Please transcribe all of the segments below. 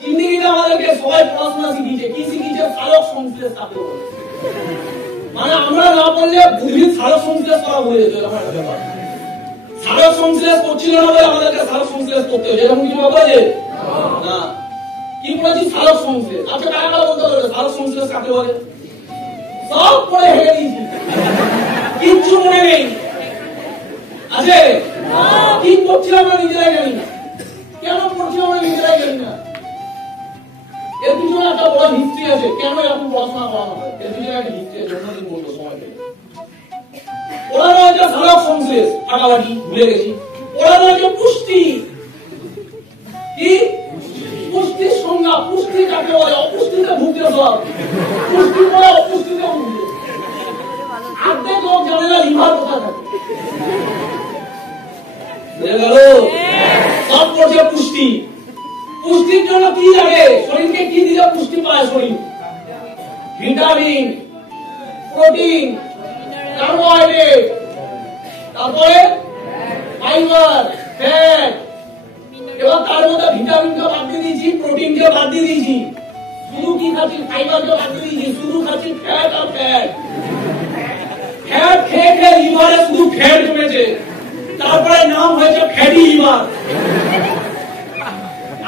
জিন্দেগিতে আমাদেরকে সবাই পড়াশোনা শিখিয়েছে, কি শিখিয়েছে? সালোক সংশ্লেষ কাকে বলে। মানে আমরা না পড়লে বুদ্ধির সালোক সংশ্লেষ করা ভুলে যেত। সালোক সংশ্লেষ করছিল না বলে আমাদেরকে সালোক সংশ্লেষ করতে হয়েছে, এরকম কিছু ব্যাপার আছে না। কি পড়েছি? সালোক সংশ্লেষ। আচ্ছা কারা কারা বলতে পারবে সালোক সংশ্লেষ কাকে বলে? সব পড়ে হেরে দিয়েছি, কিচ্ছু মনে নেই। আছে কি পড়ছিলাম আমরা নিজেরাই জানি না, কেন পড়ছিলাম আমরা নিজেরাই জানি না। এর পিছনে একটা বড় হিস্ট্রি আছে, কেন এরকম পড়াশোনা করানো হয় এর পিছনে একটা হিস্ট্রি আছে, অন্যদিন বলবো সময় পেলে। পড়ানো হয়েছে সালোক সংশ্লেষ, ফাটাফাটি ভুলে গেছি। পড়ানো হয়েছে পুষ্টি। কি পুষ্টির সংজ্ঞা? পুষ্টি কাকে বলে? অপুষ্টিতে ভুগছে সব, পুষ্টি পড়ে অপুষ্টিতে ভুগছে। অর্ধেক লোক জানে না লিভার কোথায় থাকে, বুঝে গেল? সব পড়ছে পুষ্টি। পুষ্টির জন্য কি লাগে? শরীরকে কি দিলে পুষ্টি পায় শরীর? ভিটামিন, প্রোটিন, কার্বোহাইড্রেট, তারপরে ফাইবার, ফ্যাট। এবার তার মধ্যে ভিটামিনকে বাদ দিয়ে দিয়েছি, প্রোটিনকে বাদ দিয়ে দিয়েছি, শুধু কি খাচ্ছি? ফাইবারকে বাদ দিয়ে দিয়েছি, শুধু খাচ্ছি ফ্যাট আর ফ্যাট। ফ্যাট খেয়ে খেয়ে লিভারে শুধু ফ্যাট জমেছে, তারপরে নাম হয়েছে ফ্যাটি লিভার।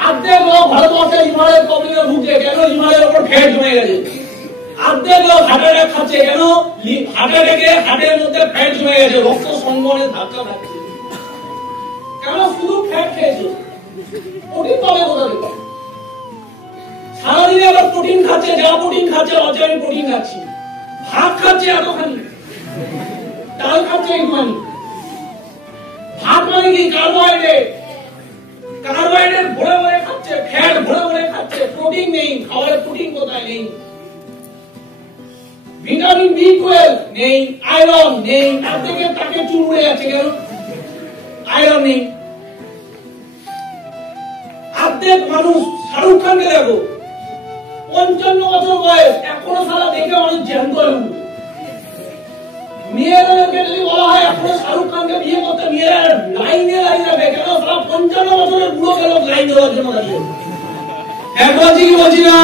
অর্ধেক লোক ভারতবর্ষে লিভারের প্রবলেমে ভুগছে, কেন? লিভারের উপর ফ্যাট জমে গেছে। অর্ধেক লোক হার্ট অ্যাটাক খাচ্ছে, কেন? হার্ট অ্যাটাকে হার্টের মধ্যে ফ্যাট জমে গেছে, রক্ত সংবহনের ধাক্কা খাচ্ছে, কেন? শুধু ফ্যাট খেয়েছে। প্রোটিন পাবে কোথা থেকে? সারাদিনে আবার প্রোটিন খাচ্ছে, যা প্রোটিন খাচ্ছে লজ্জা আমি প্রোটিন খাচ্ছি। ভাত খাচ্ছে এতখানি, ডাল খাচ্ছে একটুখানি। ভাত মানে কি? কার্বোহাইড্রেট। কার্বোহাইড্রেট ভরে ভরে খাচ্ছে, ফ্যাট ভরে ভরে খাচ্ছে, প্রোটিন নেই। খাবারে প্রোটিন কোথায়? নেই। ভিটামিন B12 নেই, আয়রন নেই। তার থেকে তাকে চুল উড়ে যাচ্ছে, কেন? আয়রন নেই। অর্ধেক মানুষ, শাহরুখ খানকে দেখো, 55 বছর বয়স, এখনো সারা দেখে মানুষ জ্যান্ত হয়ে উঠবে। মেয়েদেরকে যদি বলা হয় এখনো শাহরুখ খানকে বিয়ে করতে, মেয়েরা লাইনে লাইনে যাবে, কেন? সারা 55 বছরের বুড়ো লোক লাইন দেওয়ার জন্য দাঁড়িয়ে। বলছি কি বলছি না?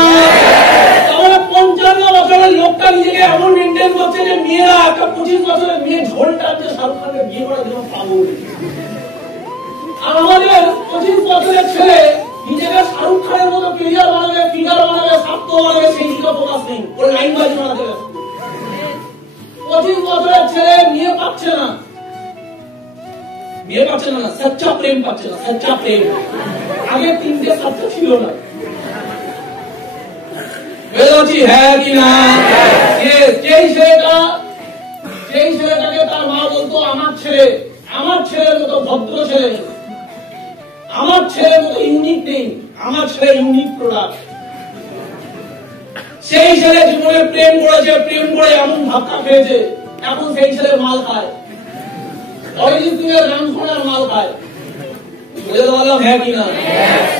তাহলে 55 বছরের লোকটা নিজেকে এমন মেনটেন করছে যে মেয়েরা একটা 25 বছরের মেয়ে ঝোল টানছে শাহরুখ খানকে বিয়ে করার জন্য পাগল। আর আমাদের 25 বছরের ছেলে নিজেকে শাহরুখ খানের মতো ক্যারিয়ার বানাবে, ফিগার বানাবে, স্বাস্থ্য বানাবে, সেই দিকে ফোকাস নেই, ওর লাইন বাজি বানাতে ব্যস্ত। 25 বছরের ছেলে মেয়ে পাচ্ছে না, বিয়ে পাচ্ছে না, সচ্চা প্রেম পাচ্ছে না, সচ্চা প্রেম। আগে 3টে সচ্চা ছিল না, বেরোচ্ছি হ্যাঁ কি না? যেই ছেলেটাকে তার মা বলতো আমার ছেলে, আমার ছেলের মতো ভদ্র ছেলে, আমার ছেলের মতো ইউনিক নেই, আমার ছেলে ইউনিক প্রোডাক্ট। সেই ছেলে জীবনে প্রেম করেছে, প্রেম করে এমন ধাক্কা খেয়েছে, এখন সেই ছেলে মাল খায়, অরিজিৎ সিং এর গান শোনার মাল খায়। বুঝতে পারলাম হ্যাঁ কি না?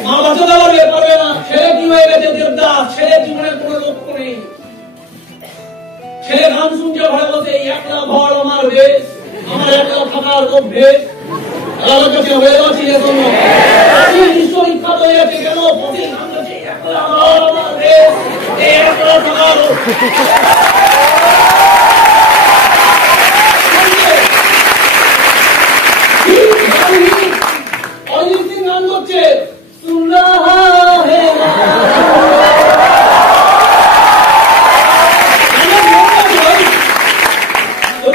মা বাচ্চা পারবে না। ছেলে কি হয়ে গেছে? দেবদাস। ছেলে জীবনের কোনো লক্ষ্য নেই, ছেলে গান শুনছে ঘরে বসে, একলা ঘর আমার বেশ, আমার একলা থাকার অভ্যেস। বিশ্ববিখ্যাত হয়ে গেছে, কেন? একলা ঘর আমার বেশ, একলা থাকার অরিজিৎ সিং গান করছে, সুন রাহা হে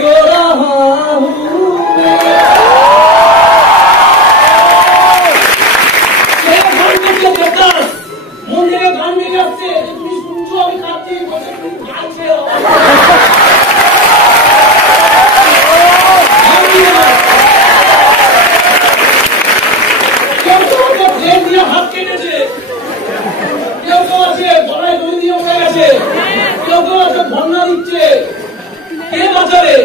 रो रहा हूं মন্দিরে গান বেজে আসছে, তুমি শুনছো আমি খাচ্ছি, বসে তুমি গাইছে। হাত কেটেছে, কেউ কেউ আছে গলায় দড়ি দিয়ে উড়ে গেছে, কেউ কেউ আছে বন্যা দিচ্ছে। কে বাঁচাবে?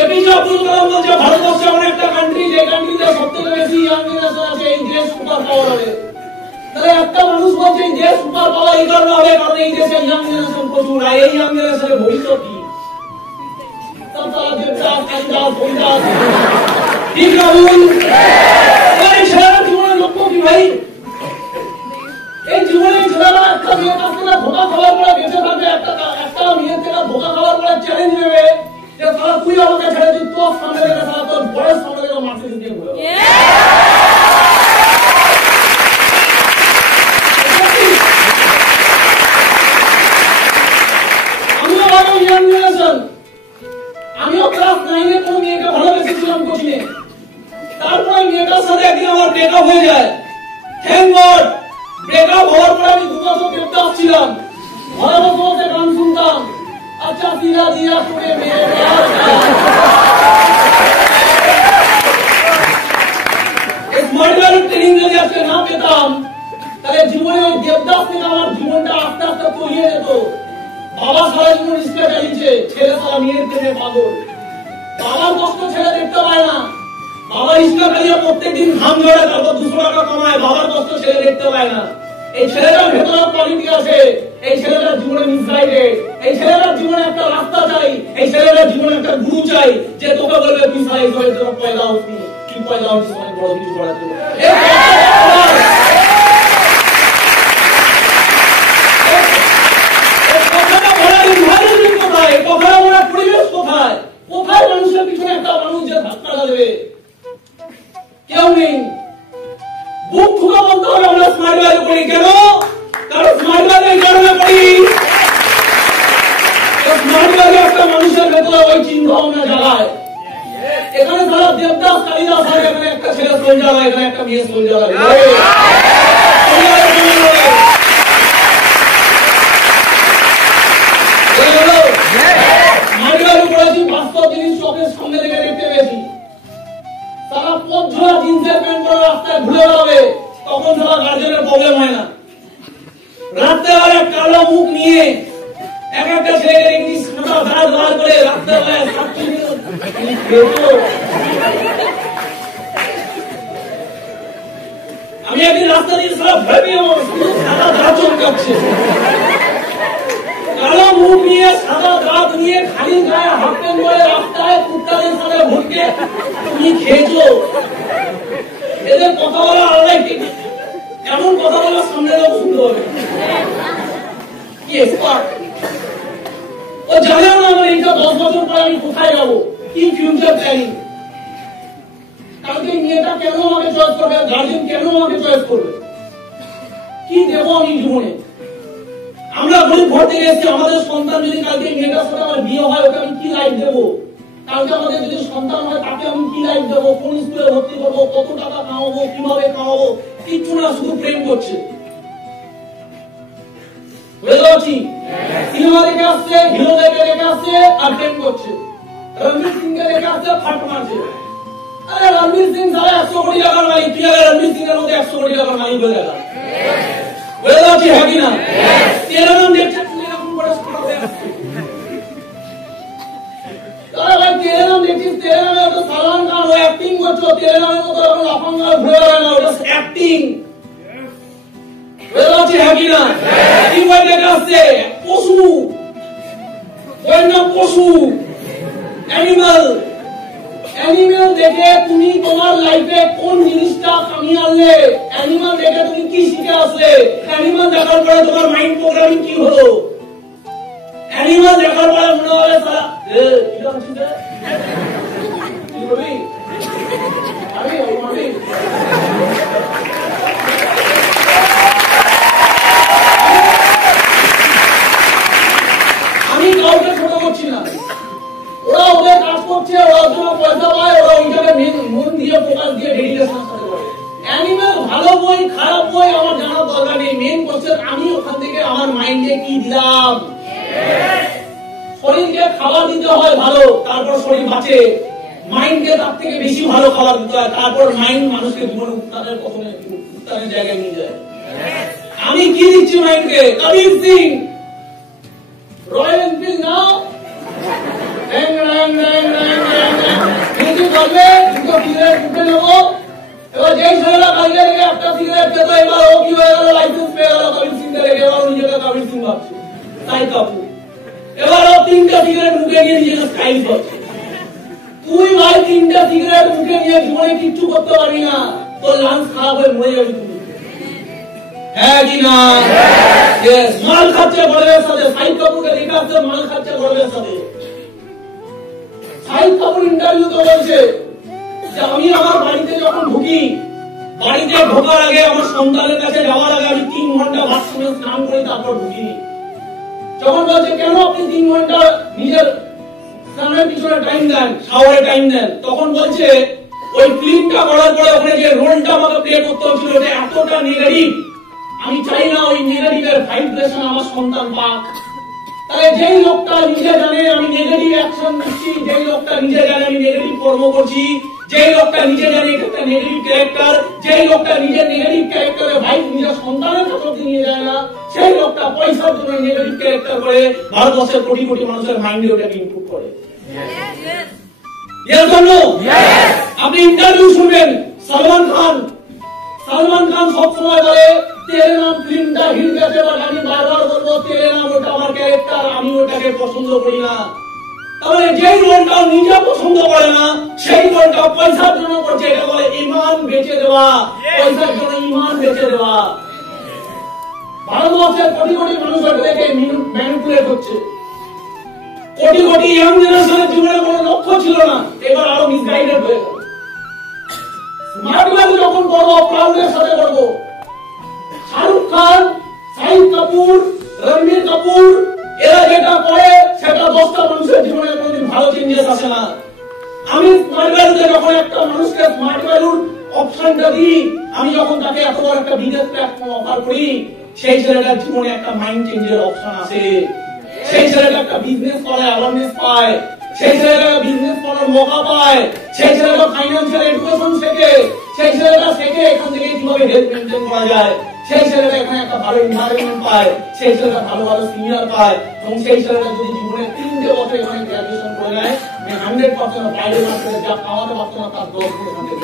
এপিজে আব্দুল কালাম বলছে ভারতবর্ষ এমন একটা কান্ট্রি, যে কান্ট্রিতে সবথেকে বেশি ইয়াং জেনারেশন আছে, এই দেশ সুপার পাওয়ার হবে। তাহলে একটা মানুষ বলছে এই দেশ সুপার পাওয়ার এই কারণে হবে, কারণ এই দেশে ইয়াং জেনারেশন প্রচুর, আর এই ইয়াং জেনারেশনের ভবিষ্যৎ কি? ঠিক না ভুল? জীবনের লক্ষ্য কি ভাই? এই মেয়ের কাছ থেকে ধোকা খাওয়ার পরে বেঁচে থাকবে, একটা মেয়ের থেকে ধোকা খাওয়ার পরে চ্যালেঞ্জ নেবে যে তারা তুই আমাকে ছেড়ে দিই, তোর সামনে রেখে তারা তোর বয়স সামনে রেখে মাঠে দিয়ে ঘুরে আমিও ক্লাস 9 এ কোন মেয়েকে ভালোবেসেছিলাম কোচিনে, তারপরে মেয়েটার সাথে একদিন আমার ব্রেকআপ হয়ে যায়। থ্যাংক গড, ব্রেকআপ হওয়ার পরে আমি 2 বছর দেবদাস ছিলাম, ঘরে বসে বসে গান শুনতাম। আচ্ছা সিরা দিয়া শুনে মেয়ে স্মার্ট ভ্যালু ট্রেনিং যদি আজকে না পেতাম তাহলে জীবনে ওই দেবদাস থেকে আমার জীবনটা আস্তে আস্তে তৈরিয়ে যেত। বাবা সারা জীবন রিস্কা চালিয়েছে, ছেলে সারা মেয়ের প্রেমে পাগল। বাবার কষ্ট ছেলে দেখতে পায় না, বাবা রিস্কা চালিয়ে প্রত্যেকদিন ঘাম ঝরে তারপর 200 টাকা কামায়, বাবার কষ্ট ছেলে দেখতে পায় না। এই ছেলেটার ভেতরে কোয়ালিটি আছে, এই ছেলেটার জীবনে মিসগাইডেড, এই ছেলেটার জীবনে একটা রাস্তা চাই, এই ছেলেটার জীবনে একটা গুরু চাই যে তোকে বলবে তুই সারা এই তোর পয়দা হচ্ছি, তুই পয়দা হচ্ছিস অনেক বড় কিছু করার জন্য। কোথায় মানুষের পিছনে একটা মানুষ যে ধাক্কা দেবে কেউ নেই। বুক ঠুকে বলতে হবে আমরা স্মার্ট ভ্যালু করি। কেন? কারণ স্মার্ট ভ্যালু এই কারণে করি, স্মার্ট ভ্যালু একটা মানুষের ভেতরে ওই চিন্তা ভাবনা জাগায়। এখানে যারা দেবদাস কালিদাস হয়, এখানে একটা ছেলে সোলজার হয়, এখানে একটা মেয়ে সোলজার হয়। বাস্তব জিনিস চোখের সামনে থেকে দেখতে পেয়েছি। তারা পথঝোলা জিন্সের প্যান্ট পরে রাস্তায় ঘুরে বেড়াবে, তখন তারা গার্জেনের প্রবলেম হয় না। রাত্রেবেলা কালো মুখ নিয়ে এক একটা ছেলেকে দেখি সাদা দাঁড় দাঁড় করে রাত্রেবেলায় আমি একদিন রাস্তা দিয়ে সারা ভয় পেয়ে সাদা দাঁড় চমকাচ্ছে, কালো মুখ নিয়ে সাদা দাঁত নিয়ে খালি গায়ে হাফ প্যান্ট পরে রাস্তায় কুত্তাদের সাথে ভুটকে তুমি খেয়েছো। এদের কথা বলা আলাদা, এমন কথা বলার সামনে লোক শুনতে হবে। কি এক্সপার্ট ও জানে না আমার এইটা 10 বছর পরে আমি কোথায় যাবো, কি ফিউচার প্ল্যানিং। কালকে মেয়েটা কেন আমাকে চয়েস করবে, গার্জেন কেন আমাকে চয়েস করবে, কি দেবো আমি জীবনে। আমরা গরিব ঘর থেকে এসেছি, আমাদের সন্তান যদি কালকে মেয়েটার সাথে আমার বিয়ে হয় ওকে আমি কি লাইফ দেবো, কালকে আমাদের যদি সন্তান হয় তাকে আমি কি লাইফ দেবো, কোন স্কুলে ভর্তি করবো, কত টাকা খাওয়াবো, কিভাবে খাওয়াবো, কিচ্ছু না, শুধু প্রেম করছে। বুঝতে পারছি? সিনেমা দেখে আসছে, হিরো দেখে আসছে আর প্রেম করছে। রণবীর সিং কে দেখে আসছে, ফাট মারছে। আরে রণবীর সিং সারা 100 কোটি টাকার মালিক, তুই আগে রণবীর সিং এর মধ্যে 100 কোটি টাকার মালিক হয়ে দেখা। বুঝতে পারছি হ্যাঁ কিনা? তেরা নাম দেখছে তুমি এরকম করে স্পট হয়ে আসছে। তারা ভাই তেরা নাম দেখছিস, তেরা নামে তো সালমান খান ও অ্যাক্টিং করছো, তেরা নামের মতো এরকম লাফাঙ্গা ঘুরে বেড়ায় না, ওটা অ্যাক্টিং। বুঝতে পারছি হ্যাঁ কিনা? অ্যাক্টিং করে দেখে আসছে পশু, ওর নাম পশু, অ্যানিমাল। অ্যানিমাল দেখে তুমি তোমার লাইফে কোন জিনিসটা কামিয়ে আনলে, অ্যানিমাল দেখে তুমি কি শিখে আসলে, অ্যানিমাল দেখার পরে তোমার মাইন্ড প্রোগ্রামিং কি হলো, অ্যানিমাল দেখার পরে মনে হবে সারা কি করছিস কি করবি আরে মারবি। আমি কাউকে ছোট করছি না, ওরা ওদের কাজ করছে, ওরা ওদের পয়সা পায়, ওরা ওইটাকে মন দিয়ে ফোকাস দিয়ে ডেডিকেশনের সাথে করে। অ্যানিমেল ভালো বই খারাপ বই আমার জানার দরকার নেই, মেন কোশ্চেন আমি ওখান থেকে আমার মাইন্ডে কি দিলাম। শরীরকে খাবার দিতে হয় ভালো, তারপর শরীর বাঁচে। মাইন্ডকে তার থেকে বেশি ভালো খাবার দিতে হয়, তারপর মাইন্ড মানুষকে জীবনে উত্থানের প্রথমে উত্থানের জায়গায় নিয়ে যায়। আমি কি দিচ্ছি মাইন্ডকে? কবির সিং রয়্যাল এনফিল্ড নাও এবার যেই ছেলেরা কালকে থেকে একটা সিগারেট খেত, এবার ও কি হয়ে গেল, লাইসেন্স পেয়ে গেল কবির সিং থেকে, এবার নিজেকে কবির সিং ভাবছে, তাই কাপু। এবার ও 3টা সিগারেট মুখে নিয়ে নিজেকে স্টাইল করছে। তুই ভাই 3টা সিগারেট মুখে নিয়ে জীবনে কিচ্ছু করতে পারবি না, তোর লাঞ্চ খারাপ হয়ে মরে যাবি তুমি, হ্যাঁ কি না? মাল খাচ্ছে গর্বের সাথে। শাহিদ কাপুরকে দেখা যাচ্ছে মাল খাচ্ছে গর্বের সাথে। শাহিদ কাপুর ইন্টারভিউতে বলছে যে আমি আমার বাড়িতে যখন ঢুকি, বাড়িতে ঢোকার আগে আমার সন্তানের কাছে যাওয়ার আগে আমি 3 ঘন্টা বাথরুমে স্নান করে তারপর ঢুকি। যখন বলছে কেন আপনি 3 ঘন্টা নিজের স্নানের পিছনে টাইম দেন, শাওয়ারে টাইম দেন, তখন বলছে ওই ফিল্মটা করার পরে ওখানে যে রোলটা আমাকে প্লে করতে হচ্ছিল ওটা এতটা নেগেটিভ, আমি চাই না ওই নেগেটিভের ভাইব্রেশন আমার সন্তান পাক। তাহলে যেই লোকটা নিজে জানে আমি নেগেটিভ অ্যাকশন নিচ্ছি, যেই লোকটা নিজে জানে আমি নেগেটিভ কর্ম করছি, যেই লোকটা নিজে জানে এটা একটা নেগেটিভ ক্যারেক্টার, যেই লোকটা নিজের নেগেটিভ ক্যারেক্টারে ভাইব নিজের সন্তানের কাছে নিয়ে যায় না, সেই লোকটা পয়সার জন্য নেগেটিভ ক্যারেক্টার করে ভারতবর্ষের কোটি কোটি মানুষের মাইন্ডে ওটাকে ইনপুট করে। এর জন্য আপনি ইন্টারভিউ শুনবেন সালমান খান সবসময় বলে তেরে নাম ফিল্মটা হিট গেছে, বাট আমি বারবার বলবো তেরে নাম ওটা আমার ক্যারেক্টার, আমি ওটাকে পছন্দ করি না। তাহলে যেই রোলটা নিজে পছন্দ করে না সেই রোলটা পয়সার জন্য করছে, এটা বলে ইমান বেচে দেওয়া, পয়সার জন্য ইমান বেচে দেওয়া। ভারতবর্ষের কোটি কোটি মানুষ এটাকে ম্যানিপুলেট হচ্ছে। কোটি কোটি ইয়াং জেনারেশনের জীবনে কোনো লক্ষ্য ছিল না, এবার আরো মিসগাইডেড হয়ে গেল। স্মার্ট ভ্যালু যখন করবো প্রাউডের সাথে করবো। শাহরুখ খান, শাহিদ কাপুর, রণবীর কাপুর এরা যেটা করে সেটা 10টা মানুষের জীবনে কোনোদিন ভালো চেঞ্জেস আসে না। আমি স্মার্ট ভ্যালুতে যখন একটা মানুষকে স্মার্ট ভ্যালুর অপশনটা দিই, আমি যখন তাকে এত বড় একটা বিজনেস প্ল্যাটফর্ম অফার করি, সেই ছেলেটার জীবনে একটা মাইন্ড চেঞ্জের অপশন আসে। সেই ছেলেটা একটা বিজনেস করে অ্যাওয়ারনেস পায়, সেই ছেলেটা বিজনেস করার মৌকা পায়, সেই ছেলেটা ফাইন্যান্সিয়াল এডুকেশন শেখে, সেই ছেলেটা শেখে এখান থেকে কিভাবে হেলথ মেনটেন করা যায়, সেই ছেলেটা এখানে একটা ভালো এনভায়রনমেন্ট পায়, সেই ছেলেটা ভালো ভালো সিনিয়র পায়, এবং সেই ছেলেটা যদি জীবনে 3টে বছর এখানে গ্রাজুয়েশন করে নেয়, 100% বাইরে মার্কেটে যা কামাতে পারতো না তার 10 গুণ এখান থেকে